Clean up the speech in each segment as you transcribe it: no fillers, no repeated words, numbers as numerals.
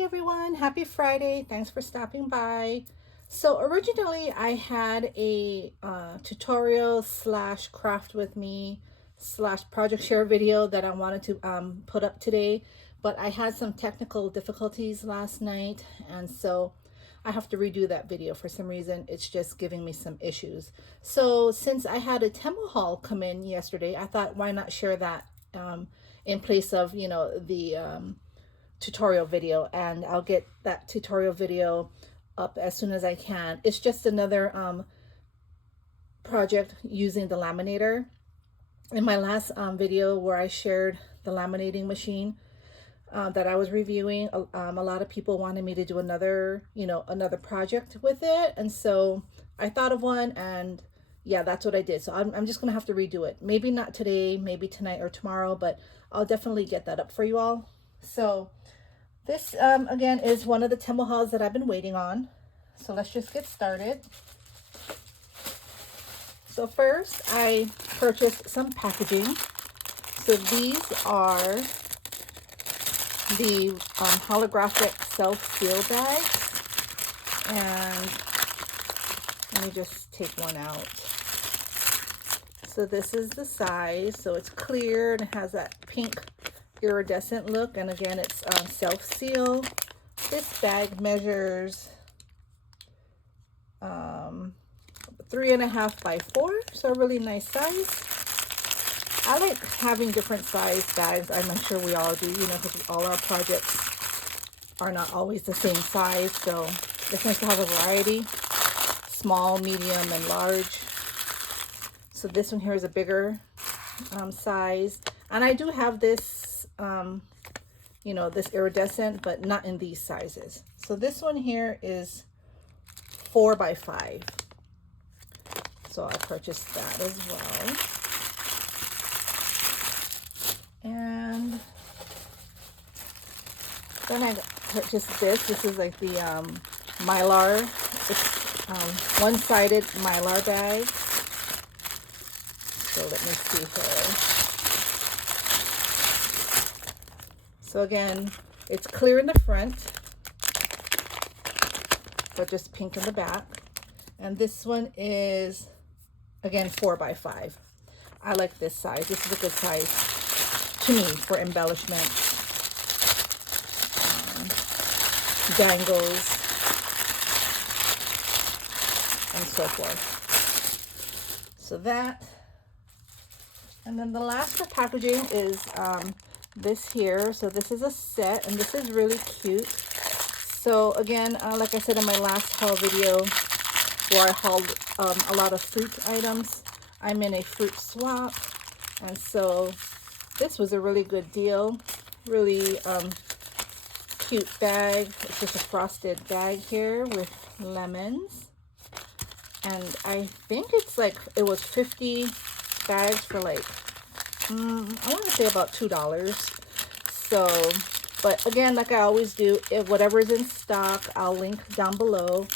Hey everyone, happy Friday. Thanks for stopping by. So originally I had a tutorial slash craft with me slash project share video that I wanted to put up today, but I had some technical difficulties last night, and so I have to redo that video for some reason. It's just giving me some issues. So since I had a Temu haul come in yesterday, I thought why not share that in place of, the tutorial video, and I'll get that tutorial video up as soon as I can. It's just another project using the laminator. In my last video where I shared the laminating machine that I was reviewing, a lot of people wanted me to do another project with it, and so I thought of one, and yeah, that's what I did. So I'm just gonna have to redo it. Maybe not today, maybe tonight or tomorrow, but I'll definitely get that up for you all. So this, again, is one of the Temu hauls that I've been waiting on. So let's just get started. So first, I purchased some packaging. So these are the holographic self-seal bags. And let me just take one out. So this is the size. So it's clear and it has that pink iridescent look, and again it's self-seal. This bag measures 3.5 by 4, so a really nice size. I like having different size bags. I'm sure we all do, because all our projects are not always the same size, so it's nice to have a variety: small, medium, and large. So this one here is a bigger size, and I do have this this iridescent, but not in these sizes. So this one here is 4 by 5. So I purchased that as well. And then I purchased this. This is like the Mylar. It's one-sided Mylar bag. So let me see here. So again, it's clear in the front, but just pink in the back. And this one is, again, 4 by 5. I like this size. This is a good size to me for embellishments, dangles, and so forth. So that. And then the last for packaging is this here. So this is a set, and this is really cute. So again, like I said in my last haul video where I hauled a lot of fruit items, I'm in a fruit swap, and so this was a really good deal. Really cute bag. It's just a frosted bag here with lemons, and I think it's like, it was 50 bags for like I want to say about $2. So, but again, like I always do, if whatever is in stock, I'll link down below.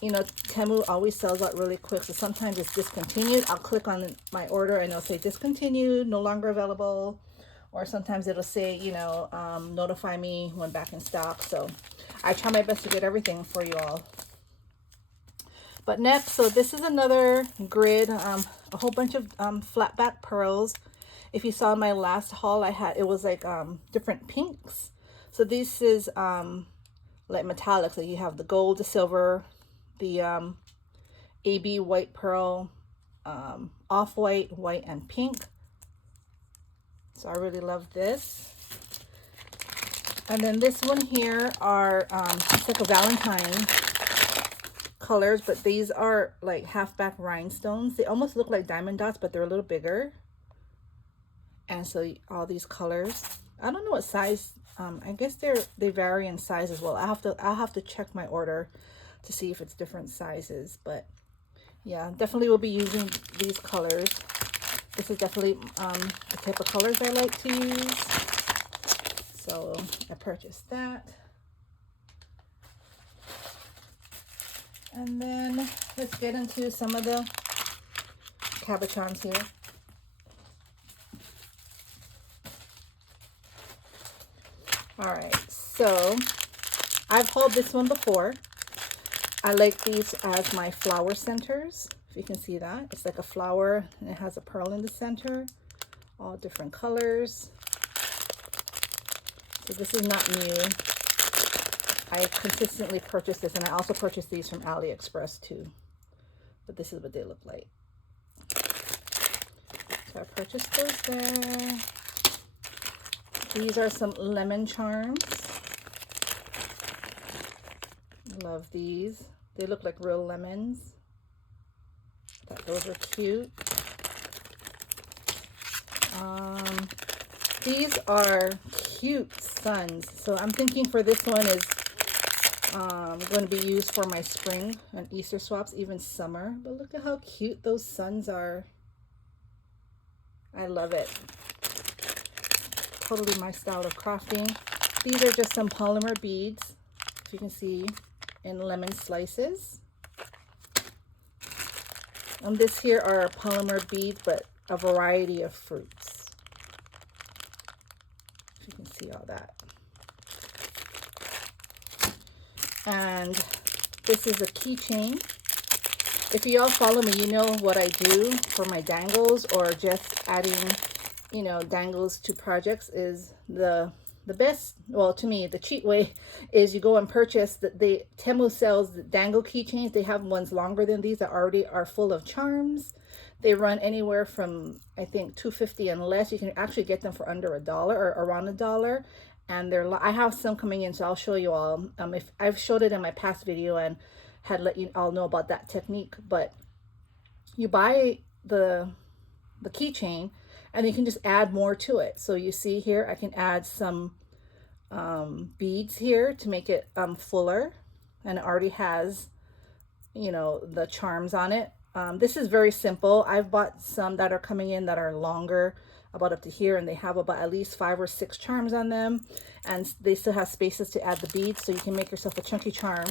Temu always sells out really quick, so sometimes it's discontinued. I'll click on my order and it'll say discontinued, no longer available, or sometimes it'll say, notify me when back in stock. So I try my best to get everything for you all. But next, so this is another grid, a whole bunch of flat back pearls. If you saw my last haul, it was like different pinks. So this is like metallic. So you have the gold, the silver, the AB white pearl, off-white, white, and pink. So I really love this. And then this one here are it's like a Valentine colors, but these are like half-back rhinestones. They almost look like diamond dots, but they're a little bigger. And so all these colors, I don't know what size. I guess they vary in size as well. I'll have to check my order to see if it's different sizes. But yeah, definitely will be using these colors. This is definitely the type of colors I like to use. So I purchased that. And then let's get into some of the cabochons here. All right, so I've hauled this one before. I like these as my flower centers. If you can see that, it's like a flower and it has a pearl in the center, all different colors. So this is not new. I consistently purchase this, and I also purchase these from AliExpress too. But this is what they look like. So I purchased those there. These are some lemon charms. Love these. They look like real lemons. Thought those were cute. These are cute suns. So I'm thinking for this one is going to be used for my spring and Easter swaps, even summer. But look at how cute those suns are. I love it. Totally my style of crafting. These are just some polymer beads, if you can see, in lemon slices. And this here are polymer beads, but a variety of fruits. If you can see all that. And this is a keychain. If you all follow me, you know what I do for my dangles, or just adding, you know, dangles to projects is the best. Well, to me, the cheap way is you go and purchase the Temu sells the dangle keychains. They have ones longer than these that already are full of charms. They run anywhere from, I think, $2.50 and less. You can actually get them for under $1 or around $1. And I have some coming in, so I'll show you all. If I've showed it in my past video and had let you all know about that technique. But you buy the keychain, and you can just add more to it. So you see here, I can add some beads here to make it fuller, and it already has, you know, the charms on it. This is very simple. I've bought some that are coming in that are longer, about up to here, and they have about at least 5 or 6 charms on them, and they still have spaces to add the beads, so you can make yourself a chunky charm.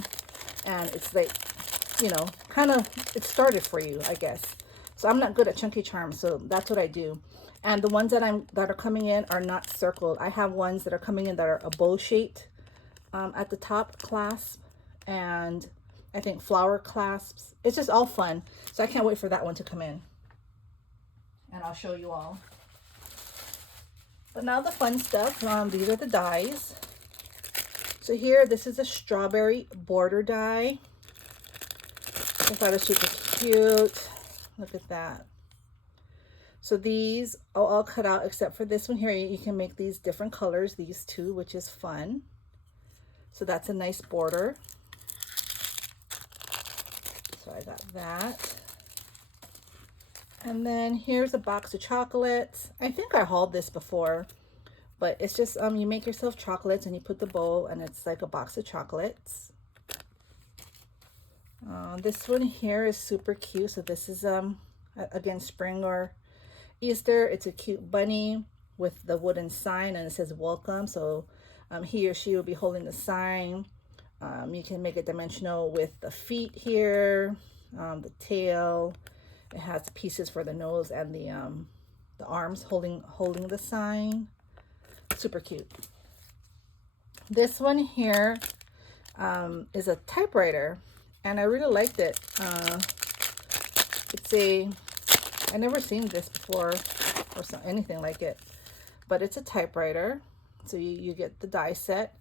And it's like, you know, kind of, it started for you, I guess. So I'm not good at chunky charms, so that's what I do. And the ones that are coming in are not circled. I have ones that are coming in that are a bow shaped at the top clasp, and I think flower clasps. It's just all fun. So I can't wait for that one to come in, and I'll show you all. But now the fun stuff. These are the dies. So here, this is a strawberry border die. I thought it was super cute. Look at that. So these are all cut out except for this one here. You can make these different colors, these two, which is fun. So that's a nice border. So I got that. And then here's a box of chocolates. I think I hauled this before, but it's just, you make yourself chocolates and you put the bowl, and it's like a box of chocolates. This one here is super cute. So this is, again, spring or Easter. It's a cute bunny with the wooden sign, and it says welcome. So he or she will be holding the sign. You can make it dimensional with the feet here, the tail. It has pieces for the nose and the arms holding the sign. Super cute. This one here is a typewriter, and I really liked it. I never seen this before or anything like it, but it's a typewriter. So you get the die set,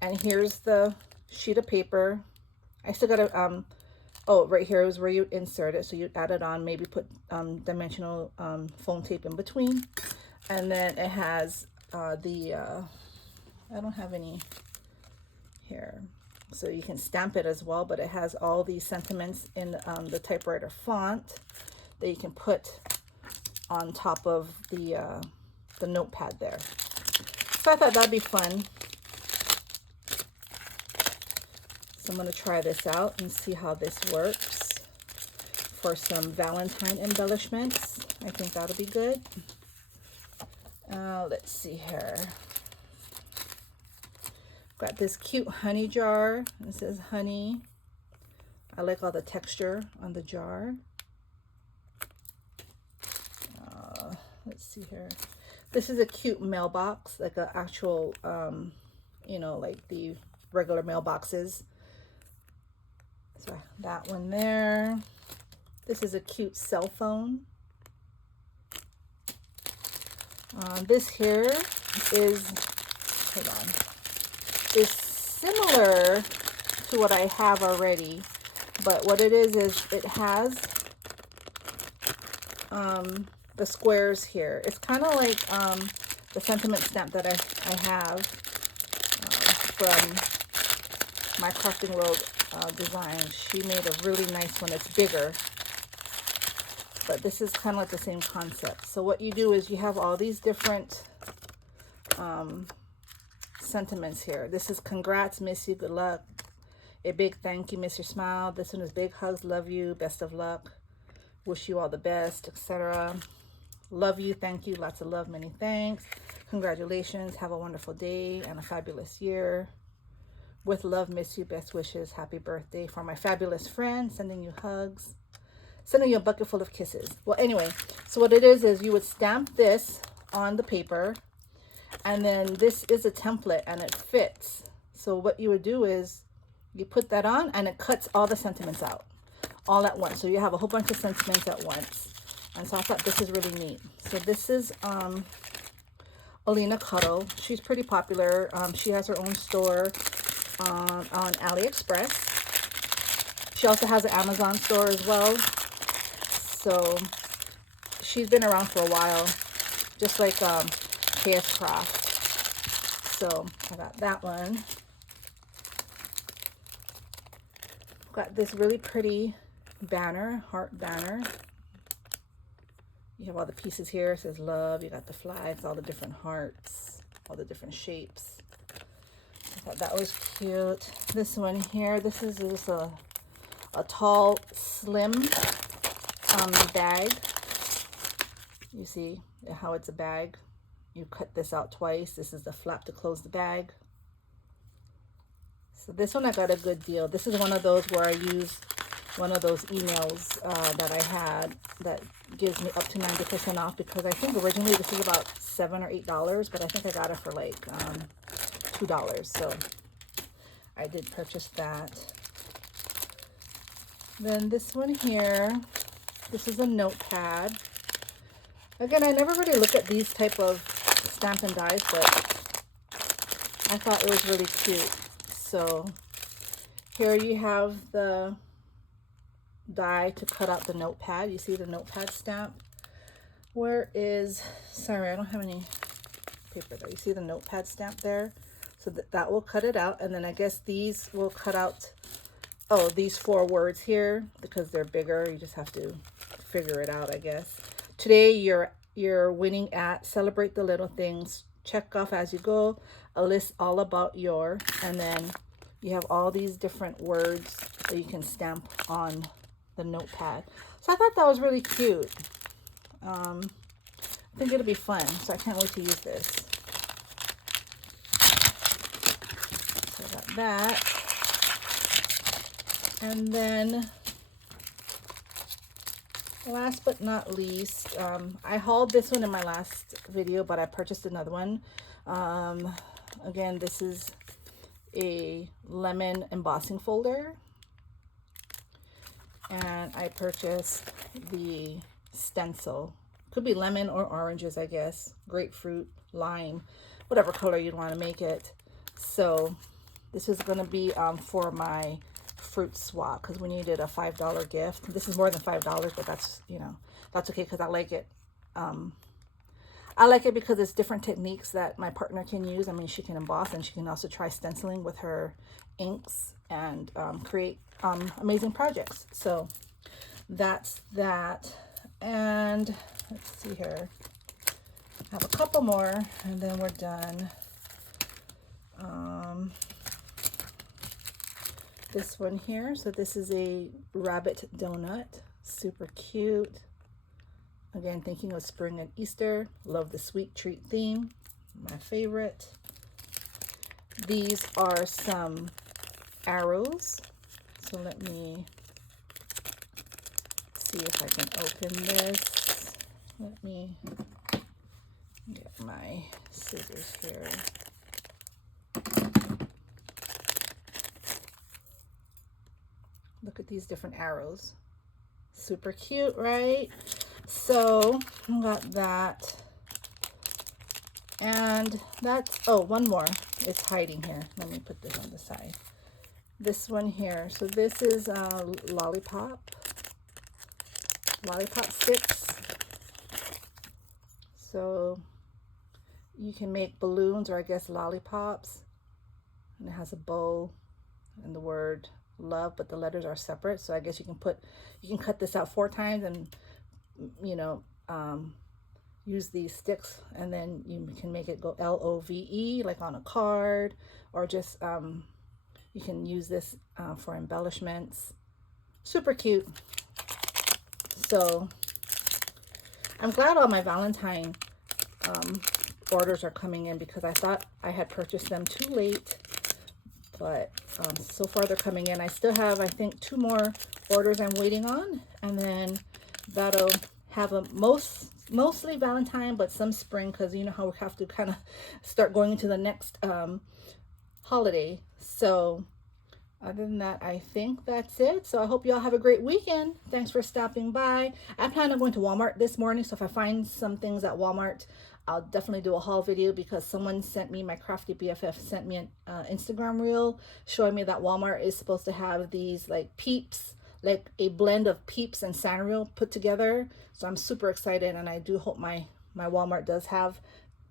and here's the sheet of paper. I still gotta oh, right here is where you insert it. So you add it on, maybe put dimensional foam tape in between. And then it has I don't have any here. So you can stamp it as well, but it has all these sentiments in the typewriter font that you can put on top of the notepad there. So I thought that'd be fun. So I'm going to try this out and see how this works for some Valentine embellishments. I think that'll be good. Let's see here. Got this cute honey jar. It says honey. I like all the texture on the jar. Let's see here. This is a cute mailbox, like an actual, you know, like the regular mailboxes. So that one there. This is a cute cell phone. This here is, hold on, is similar to what I have already, but what it is it has the squares here. It's kind of like the sentiment stamp that I have from my Crafting World design. She made a really nice one. It's bigger, but this is kind of like the same concept. So what you do is you have all these different sentiments here. This is congrats, miss you, good luck. A big thank you, miss your smile. This one is big hugs, love you, best of luck, wish you all the best, etc. Love you, thank you, lots of love, many thanks. Congratulations, have a wonderful day and a fabulous year. With love, miss you, best wishes, happy birthday for my fabulous friend, sending you hugs, sending you a bucket full of kisses. Well, anyway, so what it is you would stamp this on the paper, and then this is a template and it fits. So what you would do is you put that on and it cuts all the sentiments out all at once. So you have a whole bunch of sentiments at once. And so I thought this is really neat. So this is Alina Cuddle. She's pretty popular. She has her own store on AliExpress. She also has an Amazon store as well. So she's been around for a while, just like KS Craft. So I got that one. Got this really pretty banner, heart banner. You have all the pieces here. It says love. You got the flags, all the different hearts, all the different shapes. I thought that was cute. This one here, this is just a tall, slim bag. You see how it's a bag. You cut this out twice. This is the flap to close the bag. So this one I got a good deal. This is one of those where I use one of those emails that I had that gives me up to 90% off, because I think originally this is about $7 or $8, but I think I got it for like $2. So I did purchase that. Then this one here, this is a notepad. Again, I never really look at these type of stamp and dies, but I thought it was really cute. So here you have the die to cut out the notepad. You see the notepad stamp? Where is, sorry, I don't have any paper there. You see the notepad stamp there? So that will cut it out. And then I guess these will cut out, oh, these 4 words here, because they're bigger. You just have to figure it out, I guess. Today you're winning at celebrate the little things. Check off as you go. A list all about your, and then you have all these different words that you can stamp on the notepad. So I thought that was really cute. I think it'll be fun. So I can't wait to use this. So I got that. And then last but not least, I hauled this one in my last video, but I purchased another one. Again, this is a lemon embossing folder, and I purchased the stencil. Could be lemon or oranges, I guess, grapefruit, lime, whatever color you'd want to make it. So this is going to be for my fruit swap, because we needed a $5 gift. This is more than $5, but that's, you know, that's okay, because I like it. I like it because it's different techniques that my partner can use. I mean, she can emboss, and she can also try stenciling with her inks and create amazing projects. So that's that. And let's see here. I have a couple more and then we're done. This one here. So this is a rabbit donut. Super cute. Again, thinking of spring and Easter. Love the sweet treat theme. My favorite. These are some arrows. So let me see if I can open this. Let me get my scissors here. Look at these different arrows. Super cute, right? So I got that. And that's, oh, one more. It's hiding here. Let me put this on the side. This one here. So this is lollipop sticks. So you can make balloons, or I guess lollipops. And it has a bow and the word love, but the letters are separate. So I guess you can cut this out 4 times and, you know, use these sticks, and then you can make it go L-O-V-E, like on a card, or just you can use this for embellishments. Super cute. So I'm glad all my Valentine orders are coming in, because I thought I had purchased them too late, but so far they're coming in. I still have, I think, 2 more orders I'm waiting on, and then that'll have a mostly Valentine, but some spring, because you know how we have to kind of start going into the next holiday. So other than that, I think that's it. So I hope you all have a great weekend. Thanks for stopping by. I plan on going to Walmart this morning, so if I find some things at Walmart, I'll definitely do a haul video, because someone sent me, my crafty BFF sent me an Instagram reel showing me that Walmart is supposed to have these like peeps, like a blend of peeps and Sanrio put together. So I'm super excited, and I do hope my Walmart does have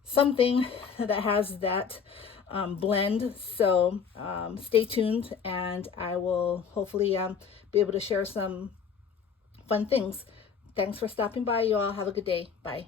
something that has that blend. So stay tuned, and I will hopefully be able to share some fun things. Thanks for stopping by. You all have a good day. Bye.